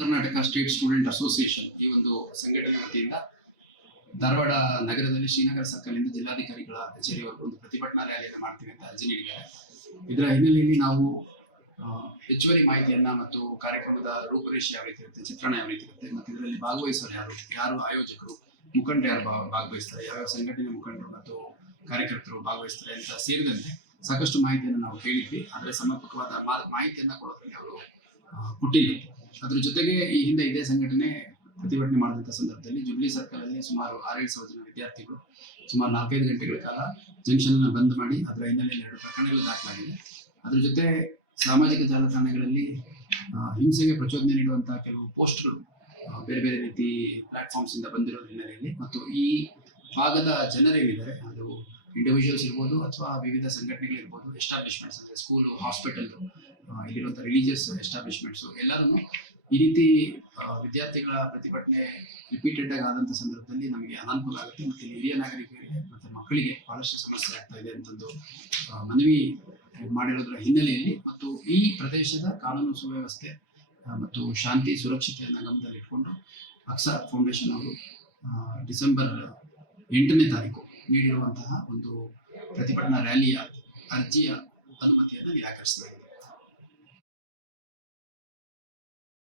Karnataka state student association ಈ ಒಂದು ಸಂಘಟನೆ ವತಿಯಿಂದ ಧಾರವಾಡ ನಗರದಲ್ಲಿ ಶ್ರೀನಗರ ಸರ್ಕಲ್ ಇಂದ ಜಿಲ್ಲಾಧಿಕಾರಿಗಳ ಕಚೇರಿವರೆಗೂ ಒಂದು ಪ್ರತಿಭಟನಾ ರ್ಯಾಲಿಯನ್ನು ಮಾಡ್ತೀವಿ ಅಂತ ಅರ್ಜಿ ನೀಡಿದ್ದಾರೆ. ಇದರ ಹಿನ್ನೆಲೆಯಲ್ಲಿ ನಾವು ಹೆಚ್ಚುವರಿ ಮಾಹಿತಿಯನ್ನ ಮತ್ತು ಕಾರ್ಯಕ್ರಮದ ರೂಪುರೇಷೆ ಯಾವ ರೀತಿ ಇರುತ್ತೆ, ಚಿತ್ರಣ ಯಾವ ರೀತಿ ಇರುತ್ತೆ, ಮತ್ತು ಇದರಲ್ಲಿ ಭಾಗವಹಿಸೋರು ಯಾರು ಯಾರು ಆಯೋಜಕರು ಮುಖಂಡ ಯಾರು ಭಾಗವಹಿಸ್ತಾರೆ ಯಾವ ಸಂಘಟನೆ ಮುಖಂಡರು ಮತ್ತು ಕಾರ್ಯಕರ್ತರು ಭಾಗವಹಿಸ್ತಾರೆ ಅಂತ ಸೇರಿದಂತೆ ಸಾಕಷ್ಟು ಮಾಹಿತಿಯನ್ನು ನಾವು ಕೇಳಿದ್ವಿ. ಆದರೆ ಸಮರ್ಪಕವಾದ ಮಾಹಿತಿಯನ್ನ ಕೊಡೋದ್ರಲ್ಲಿ ಅವರು ಕೊಟ್ಟಿಲ್ಲ. ಅದ್ರ ಜೊತೆಗೆ ಈ ಹಿಂದೆ ಇದೇ ಸಂಘಟನೆ ಪ್ರತಿಭಟನೆ ಮಾಡಿದಂಥ ಸಂದರ್ಭದಲ್ಲಿ ಜುಬ್ಲಿ ಸರ್ಕಲ್ ಅಲ್ಲಿ ಸುಮಾರು ಆರೇಳು ಸಾವಿರ ಜನ ವಿದ್ಯಾರ್ಥಿಗಳು ಸುಮಾರು ನಾಲ್ಕೈದು ಗಂಟೆಗಳ ಕಾಲ ಜಂಕ್ಷನ್ ಅನ್ನು ಬಂದ್ ಮಾಡಿ ಅದರ ಹಿನ್ನೆಲೆಯಲ್ಲಿ ಎರಡು ಪ್ರಕರಣಗಳು ದಾಖಲಾಗಿದೆ. ಅದ್ರ ಜೊತೆ ಸಾಮಾಜಿಕ ಜಾಲತಾಣಗಳಲ್ಲಿ ಹಿಂಸೆಗೆ ಪ್ರಚೋದನೆ ನೀಡುವಂತಹ ಕೆಲವು ಪೋಸ್ಟ್ಗಳು ಬೇರೆ ಬೇರೆ ರೀತಿ ಪ್ಲಾಟ್ಫಾರ್ಮ್ಸ್ ಇಂದ ಬಂದಿರೋ ಹಿನ್ನೆಲೆಯಲ್ಲಿ ಮತ್ತು ಈ ಭಾಗದ ಜನರೇನಿದ್ದಾರೆ ಅದು ಇಂಡಿವಿಜುವಲ್ಸ್ ಇರ್ಬೋದು ಅಥವಾ ವಿವಿಧ ಸಂಘಟನೆಗಳಿರ್ಬೋದು ಎಸ್ಟಾಬ್ಲಿಷ್ಮೆಂಟ್ಸ್ ಅಂದ್ರೆ ಸ್ಕೂಲು ಹಾಸ್ಪಿಟಲ್ ಇಲ್ಲಿರುವಂಥ ರಿಲಿಜಿಯಸ್ ಎಸ್ಟಾಬ್ಲಿಷ್ಮೆಂಟ್ಸ್ ಎಲ್ಲರನ್ನು ಈ ರೀತಿ ವಿದ್ಯಾರ್ಥಿಗಳ ಪ್ರತಿಭಟನೆ ರಿಪೀಟೆಡ್ ಆಗಿ ಸಂದರ್ಭದಲ್ಲಿ ನಮಗೆ ಅನಾನುಕೂಲ ಆಗುತ್ತೆ ಮತ್ತು ಹಿರಿಯ ನಾಗರಿಕರಿಗೆ ಮತ್ತು ಮಕ್ಕಳಿಗೆ ಬಹಳಷ್ಟು ಸಮಸ್ಯೆ ಆಗ್ತಾ ಇದೆ ಅಂತಂದು ಮನವಿ ಮಾಡಿರೋದ್ರ ಹಿನ್ನೆಲೆಯಲ್ಲಿ ಮತ್ತು ಈ ಪ್ರದೇಶದ ಕಾನೂನು ಸುವ್ಯವಸ್ಥೆ ಮತ್ತು ಶಾಂತಿ, ಸುರಕ್ಷತೆಯನ್ನು ಗಮನದಲ್ಲಿಟ್ಕೊಂಡು ಅಕ್ಸಾ ಫೌಂಡೇಶನ್ ಅವರು ಡಿಸೆಂಬರ್ ಎಂಟನೇ ತಾರೀಕು ನೀಡಿರುವಂತಹ ಒಂದು ಪ್ರತಿಭಟನಾ ರ್ಯಾಲಿಯ ಅರ್ಜಿಯ ಅನುಮತಿಯನ್ನು ನಿರಾಕರಿಸಲಾಗಿದೆ.